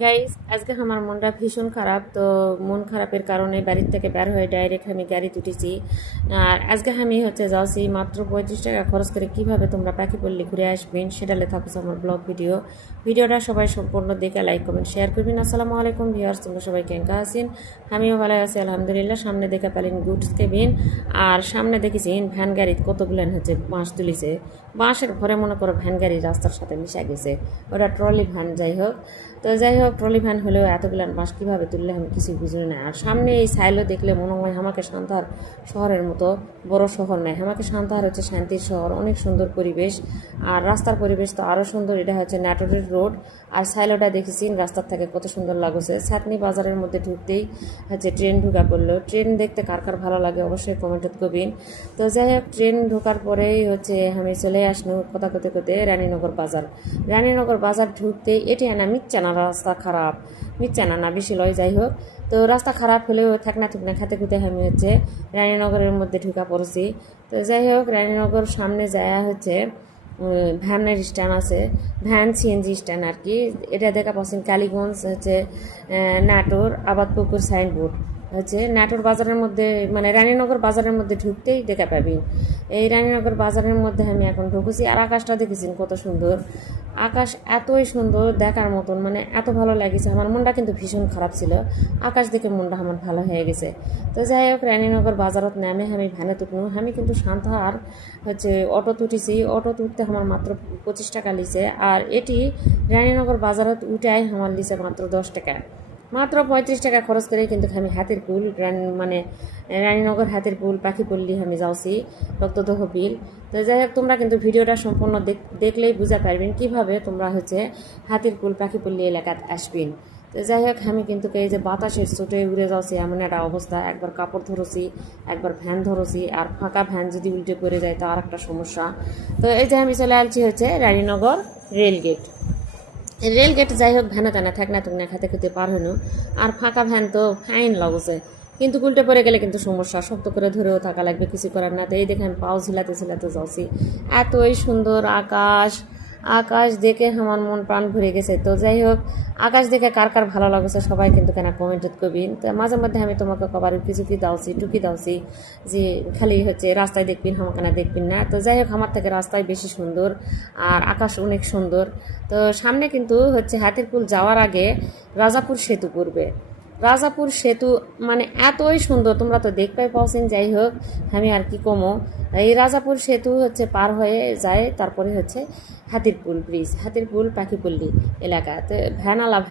Guys, আজকে আমার মনটা ভীষণ খারাপ। তো মন খারাপের কারণে বাড়ির থেকে বের হয়ে ডাইরেক্ট আমি গাড়ি তুটেছি। আর আজকে আমি যাচ্ছি মাত্র 35 টাকা খরচ করে কিভাবে তোমরা পাখিপল্লী ঘুরে আসবেন সেটালে থাকছে আমার ব্লগ ভিডিওটা সবাই সম্পূর্ণ দেখে লাইক কমেন্ট শেয়ার করবেন। আসসালামু আলাইকুম ভিউয়ার্স, তোমরা সবাই কেঙ্কা আছেন? আমিও ভালো আছি আলহামদুলিল্লাহ। সামনে দেখে পেলেন গুডস কেবিন, আর সামনে দেখেছেন ভ্যান গাড়ি কতগুলো বাঁশ তুলিছে। বাঁশের ঘরে মনে করো ভ্যান গাড়ি রাস্তার সাথে মিশে গেছে, ওটা ট্রলি ভ্যান। যাই হোক ট্রলি ভ্যান হলেও এতগুলো বাঁশ কীভাবে তুললে আমি কিছুই বুঝি না। আর সামনে এই সাইলো দেখলে মনে হয় আমাকে সান্তাহার শহরের মতো বড় শহর নেই, আমাকে সান্তাহার হচ্ছে শান্তির শহর, অনেক সুন্দর পরিবেশ। আর রাস্তার পরিবেশ তো আরও সুন্দর। এটা হচ্ছে নাটোরের রোড, আর সাইলোটা দেখেছি রাস্তার থেকে কত সুন্দর লাগছে। ছাতনি বাজারের মধ্যে ঢুকতেই ট্রেন ঢুকা পড়লো। ট্রেন দেখতে কার কার ভালো লাগে অবশ্যই কমেন্টত করবেন। তো যাই হোক ট্রেন ঢোকার পরেই আমি চলে আসলো কথা করতে করতে রানীনগর বাজার ঢুকতেই এটি আনা মিথ্যা না, রাস্তা খারাপ, মিথ্যা না বেশি লয়। যাই হোক, তো রাস্তা খারাপ হলেও থাকনা খেতে খুঁতে আমি রানীনগরের মধ্যে ঢুকা পড়েছি। তো যাই হোক রানীনগর সামনে যায় ভ্যানের স্ট্যান্ড আছে, ভ্যান সিএনজি স্ট্যান্ড আর কি। এটা দেখা পাচ্ছেন কালীগঞ্জ নাটোর আবাদপুকুর সাইনবোর্ড নাটোর বাজারের মধ্যে, মানে রানীনগর বাজারের মধ্যে ঢুকতেই দেখা পাবি। এই রানীনগর বাজারের মধ্যে আমি এখন ঢুকেছি। আর আকাশটা দেখেছেন কত সুন্দর, আকাশ এতই সুন্দর দেখার মতন, মানে এত ভালো লাগছে। আমার মনটা কিন্তু ভীষণ খারাপ ছিল, আকাশ দেখে মনটা আমার ভালো হয়ে গেছে। তো যাই হোক রানীনগর বাজারত নামে আমি ভ্যানে তুটনু। আমি কিন্তু সান্তাহার অটো তুটেছি। অটো তুটতে আমার মাত্র 25 টাকা লিছে। আর এটি রানীনগর বাজারত উঠাই আমার লিছে মাত্র 10 টাকা। মাত্র 35 টাকা খরচ করে কিন্তু আমি হাতের পুল রানীনগর হাতের পুল পাখিপল্লী আমি যাচ্ছি রক্তদহ বিল। তো যাই হোক তোমরা কিন্তু ভিডিওটা সম্পূর্ণ দেখলেই বুঝা পারবেন কীভাবে তোমরা হাতির পুল পাখিপল্লী এলাকাত আসবেন। তো যাই হোক আমি কিন্তু এই যে বাতাসের চোটে উড়ে যাচ্ছি এমন একটা অবস্থা। একবার কাপড় ধরেছি, একবার ভ্যান ধরেছি, আর ফাঁকা ভ্যান যদি উল্টে পড়ে যায় তা আর একটা সমস্যা। তো এই যে আমি চলে আসছি রানীনগর রেলগেট। যাই হোক ভ্যানে টানা থাক না খেতে খেতে পার হইনো। আর ফাঁকা ভ্যান তো ফাইন লাগছে, কিন্তু উল্টে পড়ে গেলে কিন্তু সমস্যা, শক্ত করে ধরেও থাকা লাগবে, কিছু করার না। তো এই দেখে আমি পাও ঝিলাতে যাচ্ছি। এতই সুন্দর আকাশ দেখে আমার মন প্রাণ ভরে গেছে। তো যাই হোক আকাশ দেখে কার কার ভালো লাগছে সবাই কিন্তু কেন কমেন্টেড করবেন। তো মাঝে মধ্যে আমি তোমাকে কবার টুকি দাওছি যে খালি রাস্তায় দেখবেন, আমাকে না দেখবেন না। তো যাই হোক আমার থেকে রাস্তায় বেশি সুন্দর, আর আকাশ অনেক সুন্দর। তো সামনে কিন্তু হাতির পুল যাওয়ার আগে রাজাপুর সেতু পড়বে। রাজাপুর সেতু মানে এতই সুন্দর, তোমরা তো দেখতে পাওছেন। যাই হোক আমি আর কি কমো, এই রাজাপুর সেতু পার হয়ে যায়, তারপরে হাতির পুল ব্রিজ, হাতির পুল পাখিপল্লী এলাকা। তো